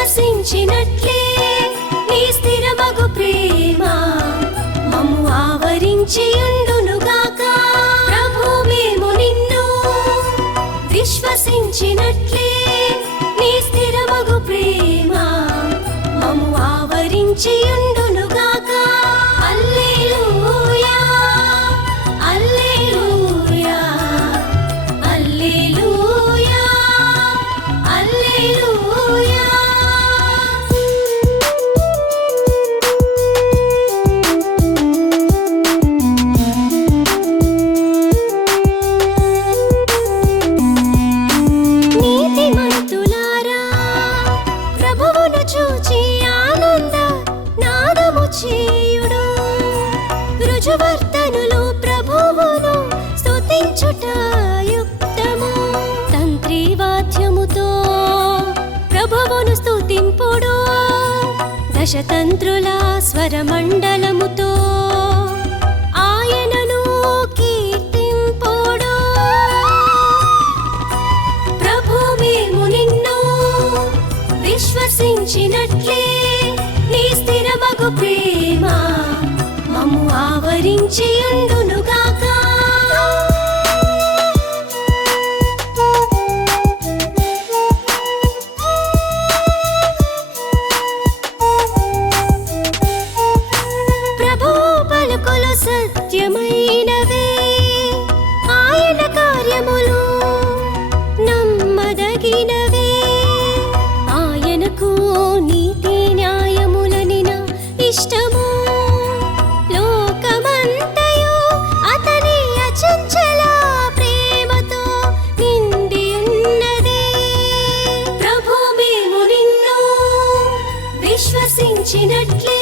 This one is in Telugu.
విశ్వసించినట్లే నీ స్థిరమగు ప్రేమ మమ్ము ఆవరించి ఉండునుగాక. ప్రభు మేము నిన్ను విశ్వసించినట్లే నీ స్థిరమగు ప్రేమ మమ్ము ఆవరించి ఉండునుగాక. హల్లెలూయా హల్లెలూయా హల్లెలూయా హల్లెలూయా. నీతిమంతులారా ప్రభువును చూచి ఆనంద నాదము చేయుడు. రుజువర్తనులు ప్రభువును స్తుతించుట యుక్తము. తంత్రి వాద్యముతో ప్రభువును స్తుతింపుడు. దశతంత్రుల స్వరమండలముతో ఆయనను కీర్తింపుడు. ప్రభు మేము నిన్ను విశ్వసించినట్లే నీ స్థిరమగు ప్రేమ మమ్ము ఆవరించి ఉండునుగాక. ప్రభువు పలుకులు సత్యమైనవే, ఆయన కార్యములు నమ్మదగినవే. ఆయనకు నీతి న్యాయములనిన ఇష్టము. లోకమంతయు అతని అచంచల ప్రేమతో నిండి ఉన్నదే. ప్రభు మేము నిన్ను విశ్వసించినట్లే